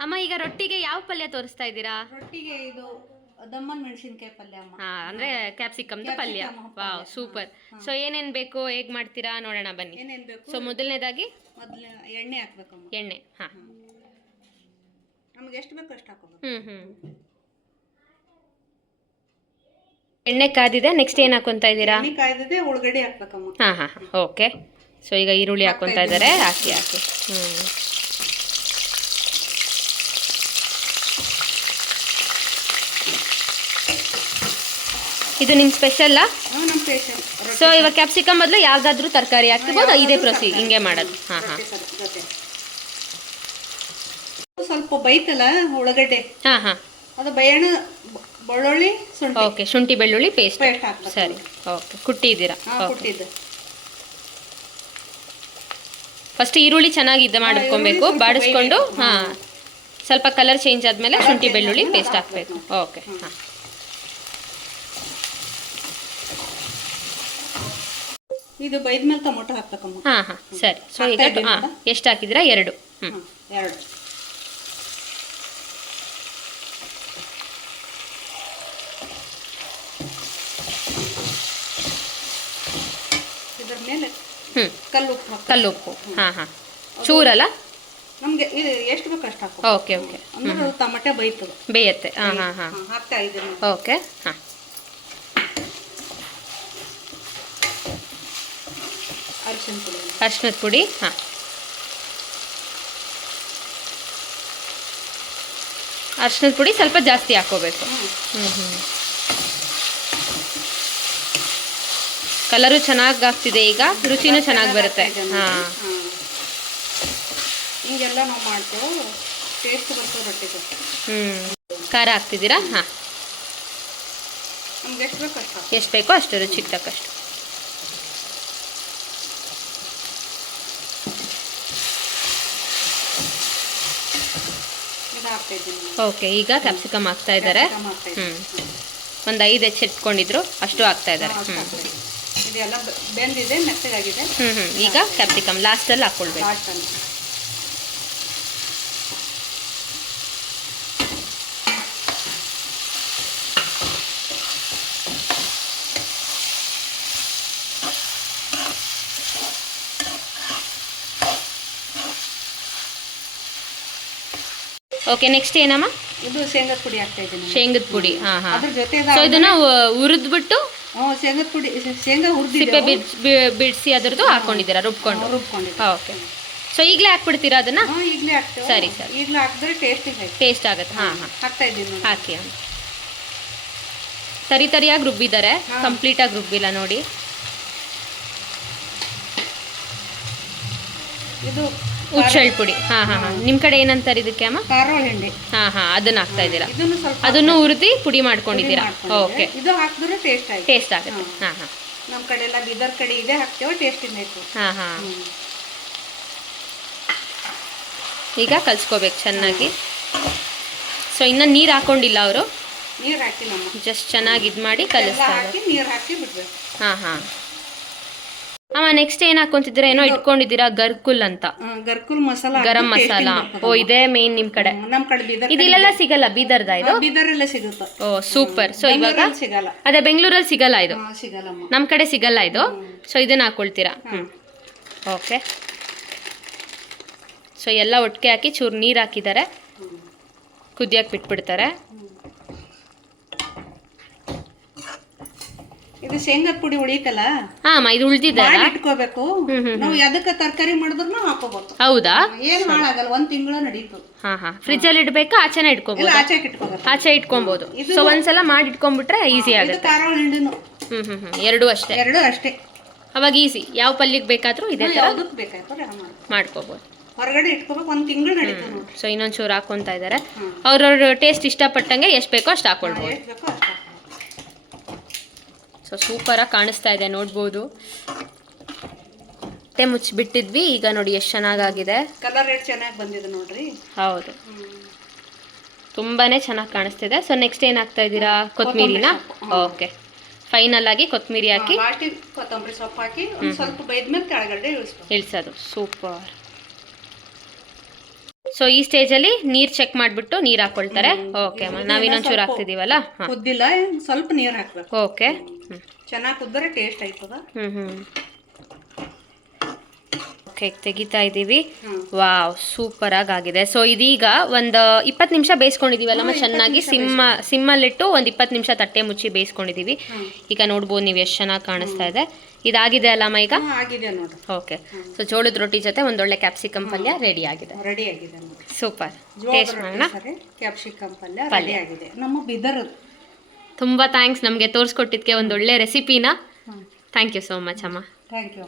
ಅಮ್ಮ ಈಗ ರೊಟ್ಟಿಗೆ ಯಾವ ಪಲ್ಯ ತೋರಿಸ್ತಾ ಇದ್ದೀರಾ? ರೊಟ್ಟಿಗೆ ಇದು ದಮ್ಮನ್ ಮೆಣಸಿನಕಾಯಿ ಪಲ್ಯ ಅಮ್ಮ. ಹಾ ಅಂದ್ರೆ ಕ್ಯಾಪ್ಸಿಕಮ್ದು ಪಲ್ಯ. Capsicum ಪಲ್ಯ. ವಾವ್ ಸೂಪರ್ ಸೊ ಏನೇನ್ ಬೇಕು ಹೇಗ್ ಮಾಡ್ತೀರಾ? ನೋಡೋಣ ಬನ್ನಿ. ಏನೇನ್ ಬೇಕು? ಸೊ ಮೊದಲನೇದಾಗಿ? ಮೊದ್ಲು ಎಣ್ಣೆ ಹಾಕ್ಬೇಕಮ್ಮ. ಎಣ್ಣೆ ಹಾ. ನಮ್ಗೆ ಎಷ್ಟು ಬೇಕು ಅಷ್ಟು ಹಾಕೋಬೇಕು. ಹ್ಮ್ ಹ್ಮ್. ಎಣ್ಣೆ ಕಾದಿದೆ ನೆಕ್ಸ್ಟ್ ಏನ್ ಹಾಕೊಂತ ಇದ್ದೀರಾ? ಎಣ್ಣೆ ಕಾಯ್ದಿದೆ ಉಳ್ಳಗಡ್ಡಿ ಹಾಕ್ಬೇಕಮ್ಮ. ಹಾ ಹಾ ಓಕೆ ಸೊ ಈಗ ಈರುಳ್ಳಿ ಹಾಕೊಂತ ಇದ್ದಾರೆ. ಹಾಕಿ ಹಾಕಿ. ಹ್ಮ್. ಇದು ಸ್ಪೆಷಲ್ ನಮ್ಮ ಪೇಷಂಟ್ ಸೊ ಇವಾಗ ಕ್ಯಾಪ್ಸಿಕಮ್ ಬದಲು ಯಾವ್ದಾದ್ರು ತರಕಾರಿ ಹಾಕ್ತಿರ್ಬೋದು ಇದೇ ಪ್ರೊಸಿ ಹಿಂಗೆ ಮಾಡೋದು. ಹಾ ಹಾ. ಸ್ವಲ್ಪ ಬೈತಲ್ಲ ಉಳ್ಳಗಡ್ಡೆ? ಹಾ ಹಾ. ಅದು ಬಯಣ ಬೆಳ್ಳುಳ್ಳಿ ಶುಂಠಿ. ಓಕೆ ಶುಂಠಿ ಬೆಳ್ಳುಳ್ಳಿ ಪೇಸ್ಟ್ ಸರಿ. ಓಕೆ ಓಕೆ ಕೊಟ್ಟಿದ್ದು. ಫಸ್ಟ್ ಈರುಳ್ಳಿ ಚೆನ್ನಾಗಿ ಇದು ಮಾಡ್ಕೊಬೇಕು ಬಾಡಿಸ್ಕೊಂಡು. ಹಾ. ಸ್ವಲ್ಪ ಕಲರ್ ಚೇಂಜ್ ಆದ್ಮೇಲೆ ಶುಂಠಿ ಬೆಳ್ಳುಳ್ಳಿ ಪೇಸ್ಟ್. ಹಾಕ್ಬೇಕು. ಓಕೆ ಹಾ. ಇದು ಬೈದ್ಮೇಲೆ ಟೊಮೊಟೊ ಹಾಕ್ಬೇಕಮ್ಮ. ಹಾ ಹಾ ಸರಿ. ಸೊ ಈಗ ಹಾ ಎಷ್ಟು ಹಾಕಿದ್ದೀರಾ? ಎರಡು. ಹ್ಞೂ ಎರಡು. ಇದರ ಮೇಲೆ ಹ್ಮ್. ಕಲ್ಲುಪ್ಪು ಕಲ್ಲುಪ್ಪು ಹಾ ಹಾ. ಚೂರಲ್ಲ? ನಮ್ಗೆ ಇದು ಎಷ್ಟು ಬೇಕು ಅಷ್ಟು ಹಾಕು ಓಕೆ ಓಕೆ. ಅಂದ್ರೆ ಅದು ಟಮಟೆ ಬೈತದೆ ಬೇಯತ್ತೆ. ಹಾ ಹಾ ಹಾ, ಹಾಕ್ತಾ ಇದ್ದೀನಿ. ಓಕೆ ಹಾ ಅರಿಶಿನ ಪುಡಿ ಅರ್ಶಿನದ ಪುಡಿ. ಹಾಂ. ಅರ್ಶಿನದ ಪುಡಿ ಸ್ವಲ್ಪ ಜಾಸ್ತಿ ಹಾಕೋಬೇಕು ಹ್ಞೂ ಹ್ಮ್ ಕಲರು ಚೆನ್ನಾಗಿ ಆಗ್ತಿದೆ ಈಗ ರುಚಿನೂ ಚೆನ್ನಾಗಿ ಬರುತ್ತೆ. ಹಾಂ. ಹಿಂಗೆಲ್ಲ ನಾವು ಮಾಡ್ತೇವೆ ಟೇಸ್ಟ್ ಬರ್ತದೆ ರೊಟ್ಟಿಗೆ ಹ್ಞೂ ಖಾರ ಹಾಕ್ತಿದ್ದೀರಾ ಹಾಂ. ನಮ್ಗೆ ಎಷ್ಟು ಬೇಕು ಅಷ್ಟು. ಎಷ್ಟು ಬೇಕೋ ಅಷ್ಟು ರುಚಿಗೆ ತಕ್ಕಷ್ಟು ಇದು ಹಾಕ್ತಾ ಇದ್ದೀನಿ ಓಕೆ ಈಗ ಕ್ಯಾಪ್ಸಿಕಮ್ ಹಾಕ್ತಾ ಇದ್ದಾರೆ. ಹ್ಮ್. ಒಂದು ಐದು ಹೆಚ್ಚಿಟ್ಕೊಂಡಿದ್ರು ಅಷ್ಟು ಹಾಕ್ತಾ ಇದ್ದಾರೆ. ಹಾ, ಅಷ್ಟು ಹ್ಮ್. ಹಾಕ್ತಾ ಇದ್ದೀನಿ. ಇದೆಲ್ಲ ಬೆಂದಿದೆ ಮೆತ್ತಗಾಗಿದೆ. ಈಗ ಕ್ಯಾಪ್ಸಿಕಮ್ ಲಾಸ್ಟಲ್ಲಿ ಹಾಕ್ಕೊಳ್ಬೇಕು. ಓಕೆ ನೆಕ್ಸ್ಟ್ ಏನಮ್ಮ? ಇದು ಶೇಂಗದ ಪುಡಿ ಹಾಕ್ತಾ ಇದ್ದೀನಿ ಶೇಂಗದ ಪುಡಿ ಹಾ ಹಾ. ಅದ್ರ ಜೊತೆ ಸೊ ಇದನ್ನ ಹುರಿದ್ಬಿಟ್ಟು ಹ್ಞೂ ಶೇಂಗದ ಪುಡಿ ಶೇಂಗಾ ಸಿಪ್ಪೆ ಹುರಿದಿದ್ದೆ ಬಿಡ್ಸ್ ಅದರದ್ದು ಹಾಕೊಂಡಿದ್ದೀರಾ ರುಬ್ಕೊಂಡು? ಓಕೆ ಸೊ ಈಗಲೇ ಹಾಕ್ಬಿಡ್ತೀರಾ ಅದನ್ನ? ಈಗಲೇ ಹಾಕ್ತೇವೆ. ಸರಿ, ಸರಿ. ಈಗಲೇ ಹಾಕಿದ್ರೆ ಟೇಸ್ಟ್ ಟೇಸ್ಟ್ ಆಗುತ್ತೆ ಹಾಂ ಹಾ. ಹಾಕ್ತಾ ಇದ್ದೀನಿ ಹಾಕಿ. ತರಿ ತರಿಯಾಗಿ ರುಬ್ಬಿದ್ದಾರೆ. ಕಂಪ್ಲೀಟಾಗಿ ರುಬ್ಬಿಲ್ಲ ನೋಡಿ. ಇದು ಉಚ್ಚಳ್ ಪುಡಿ. ಹಾ ಹಾ ಹಾ. ನಿಮ್ ಕಡೆ ಏನಂತಾರೆ ಇದಕ್ಕೆ ಅಮ್ಮ? ಕಾರೋಳೆಂಡೆ ಹಿಂಡಿ. ಹಾ ಹಾ. ಅದನ್ನ ಹಾಕ್ತಾ ಇದ್ದೀರಾ? ಇದನ್ನು ಸ್ವಲ್ಪ ಅದನ್ನು ಹುರಿದು ಪುಡಿ ಮಾಡ್ಕೊಂಡಿದ್ದೀರಾ? ಮಾಡ್ಕೊಂಡಿದ್ದೆ. ಓಕೆ. ಇದು ಹಾಕಿದ್ರೆ ಟೇಸ್ಟ್ ಆಯ್ತು. ಟೇಸ್ಟ್ ಆಗುತ್ತೆ. ಹಾ. ಹಾ ನಮ್ಮ ಕಡೆ ಎಲ್ಲ ಬೀದರ್ ಕಡೆ ಇದೆ ಹಾಕ್ತೇವೆ ಟೇಸ್ಟ್ ಆಯ್ತು ಹಾ ಹಾ. ಈಗ ಕಲ್ಸ್ಕೋಬೇಕು ಚೆನ್ನಾಗಿ. ಸೊ ಇನ್ನ ನೀರು ಹಾಕೊಂಡಿಲ್ಲ ಅವರು? ನೀರು ಹಾಕಿಲ್ಲಮ್ಮ ಜಸ್ಟ್ ಚೆನ್ನಾಗಿ ಇದು ಮಾಡಿ ಎಲ್ಲ ಕಲಿಸ್ತಾ ಇದ್ದಾರೆ ಹಾಕಿ ನೀರು ಹಾಕಿ ಬಿಡ್ಬೇಕು. ಹಾ ಹಾ. ಅಮ್ಮ ನೆಕ್ಸ್ಟ್ ಏನ್ ಹಾಕೊಂತಿದ್ದೀರಾ ಏನೋ ಇಟ್ಕೊಂಡಿದ್ದೀರಾ? ಗರ್ಕುಲ್ ಅಂತ. ಗರ್ಕುಲ್ ಮಸಾಲಾ ಗರಂ ಮಸಾಲಾ. ಓ ಇದೇ ಮೇನ್ ನಿಮ್ ಕಡೆ. ನಮ್ ಕಡೆ ಬೀದರ್ ಇದು ಇಲ್ಲೆಲ್ಲ ಸಿಗಲ್ಲ? ಬೀದರ್ದ ಇದು? ಬೀದರಲ್ಲೇ ಸಿಗುತ್ತೆ. ಓ ಸೂಪರ್ ಸೊ ಇವಾಗ? ಸಿಗಲ್ಲ. ಅದೇ ಬೆಂಗಳೂರಲ್ಲಿ ಸಿಗಲ್ಲ ಇದು? ಸಿಗಲ್ಲ ನಮ್ಮ ಕಡೆ ಸಿಗಲ್ಲ ಇದು? ಸೊ ಇದನ್ನ ಹಾಕೊಳ್ತೀರಾ? ಹ್ಮ್. ಓಕೆ ಸೊ ಎಲ್ಲ ಒಟ್ಟಿಗೆ ಹಾಕಿ ಚೂರು ನೀರು ಹಾಕಿದ್ದಾರೆ. ಕುದಿಯಕ್ಕೆ ಬಿಟ್ಬಿಡ್ತಾರೆ. ಇದು ಶೇಂಗದ ಪುಡಿ ಉಳಿತಲ್ಲ? ಹಾ ಅಮ್ಮ ಇದು ಉಳಿದಿದೆ ಮಾಡಿ ಇಟ್ಕೋಬೇಕು. ನಾವು ಎದಕ್ಕೆ ತರಕಾರಿ ಮಾಡಿದ್ರು ಹಾಕೋಬಹುದು ಹೌದಾ? ಏನು ಹಾಳಾಗಲ್ಲ ಒಂದ್ ತಿಂಗಳು ನಡೀತು. ಹಾ ಹಾ. ಫ್ರಿಜ್ಜಲ್ಲಿ ಇಡ್ಬೇಕಾ ಆಚೆನೆ ಇಲ್ಲ ಇಟ್ಕೋಬಹುದು ಆಚೆ ಇಟ್ಕೋಬೇಕು ಆಚೆ ಇಟ್ಕೊಬಹುದು ಸೊ ಒಂದ್ಸಲ ಮಾಡಿ ಇಟ್ಕೊಂಡ್ಬಿಟ್ರೆ ಈಸಿ ಇದು ಆಗುತ್ತೆ. ಖಾರ ಹಿಂಡಿನು ಹ್ಮ್ ಹ್ಮ್ ಹ್ಮ್. ಎರಡೂ ಅಷ್ಟೇ. ಎರಡು ಅಷ್ಟೇ. ಅವಾಗ ಈಸಿ ಯಾವ ಪಲ್ಯಕ್ಕೆ ಬೇಕಾದ್ರೂ ಇದೆ ತರ ಯಾವ್ದಕ್ ಬೇಕಾಯ್ತು ಮಾಡಿ. ಮಾಡ್ಕೋಬಹುದು ಹೊರಗಡೆ ಇಟ್ಕೋಬೇಕು ಒಂದ್ ತಿಂಗಳು ನಡೀತು ನೋಡ್ರಿ. ಸೊ ಇನ್ನೊಂಚೂರು ಹಾಕೊಂತ ಇದ್ದಾರೆ. ಅವ್ರವ್ರ ಟೇಸ್ಟ್ ಇಷ್ಟಪಟ್ಟಂಗೆ ಎಷ್ಟು ಬೇಕೋ ಅಷ್ಟು ಹಾಕೊಳ್ಬೋದು. ಎಷ್ಟು ಬೇಕೋ ಅಷ್ಟು ಸೊ ಸೂಪರಾಗಿ ಕಾಣಿಸ್ತಾ ಇದೆ ನೋಡ್ಬೋದು. ಮತ್ತೆ ಮುಚ್ಚಿಬಿಟ್ಟಿದ್ವಿ ಈಗ ನೋಡಿ ಎಷ್ಟು ಚೆನ್ನಾಗಾಗಿದೆ ಕಲರ್ ರೇಟ್ ಚೆನ್ನಾಗಿ ಬಂದಿದೆ ನೋಡ್ರಿ. ಹೌದು. ತುಂಬಾನೇ ಚೆನ್ನಾಗಿ ಕಾಣಿಸ್ತಿದೆ. ಸೊ ನೆಕ್ಸ್ಟ್ ಏನು ಹಾಕ್ತಾ ಇದ್ದೀರಾ ಕೊತ್ತಂಬರಿನ ಓಕೆ ಫೈನಲ್ ಆಗಿ ಕೊತ್ತಂಬರಿ ಹಾಕಿ. ಕೊತ್ತಂಬರಿ ಸೊಪ್ಪು ಹಾಕಿ ಸ್ವಲ್ಪ ಬೈದ್ಮೇಲೆ ಕೆಳಗಡೆ ಇಳಿಸೋದು. ಸೂಪರ್ ಸೊ ಈ ಸ್ಟೇಜಲ್ಲಿ ನೀರು ಚೆಕ್ ಮಾಡಿಬಿಟ್ಟು ನೀರು ಹಾಕೊಳ್ತಾರೆ. ಓಕೆ ಅಮ್ಮ. ನಾವು ಹಾಕ್ತಿದೀವಲ್ಲ? ಹಾಕ್ತಿದ್ದೀವಲ್ಲ ಕುದ್ದಿಲ್ಲ ಸ್ವಲ್ಪ ನೀರು ಹಾಕ್ಬೇಕು. ಓಕೆ ಚೆನ್ನಾಗಿ ಕುದ್ದರೆ ಟೇಸ್ಟ್ ಆಯ್ತದ? ಹ್ಞೂ ಹ್ಞೂ ಓಕೆ ತೆಗಿತಾ ಇದ್ದೀವಿ. ವಾವ್ ಸೂಪರಾಗಿ ಆಗಿದೆ ಸೊ ಇದೀಗ ಒಂದು ಇಪ್ಪತ್ತು ನಿಮಿಷ ಬೇಯಿಸ್ಕೊಂಡಿದ್ದೀವಲ್ಲಮ್ಮ ಚೆನ್ನಾಗಿ ಸಿಮ್ಮ ಸಿಮ್ಮಲ್ಲಿಟ್ಟು ಒಂದು ಇಪ್ಪತ್ತು ನಿಮಿಷ ತಟ್ಟೆ ಮುಚ್ಚಿ ಬೇಯಿಸ್ಕೊಂಡಿದ್ದೀವಿ ಈಗ ನೋಡ್ಬೋದು ನೀವು ಎಷ್ಟು ಚೆನ್ನಾಗಿ ಕಾಣಿಸ್ತಾ ಇದೆ. ಇದಾಗಿದೆ ಅಲ್ಲಮ್ಮ ಈಗ? ಓಕೆ ಸೊ ಜೋಳದ ರೊಟ್ಟಿ ಜೊತೆ ಒಂದೊಳ್ಳೆ ಕ್ಯಾಪ್ಸಿಕಮ್ ಪಲ್ಯ ರೆಡಿ ಆಗಿದೆ. ರೆಡಿ ಆಗಿದೆ ಸೂಪರ್ ಟೇಸ್ಟ್ ಮಾಡೋಣ ರೊಟ್ಟಿ ಕ್ಯಾಪ್ಸಿಕಮ್ ಪಲ್ಯ ರೆಡಿ ಆಗಿದೆ. ನಮ್ಮ ಬಿದರ್. ತುಂಬ ಥ್ಯಾಂಕ್ಸ್ ನಮಗೆ ತೋರಿಸ್ಕೊಟ್ಟಿದ್ದಕ್ಕೆ ಒಂದೊಳ್ಳೆ ರೆಸಿಪಿನ ಥ್ಯಾಂಕ್ ಯು ಸೋ ಮಚ್ ಅಮ್ಮ. Thank you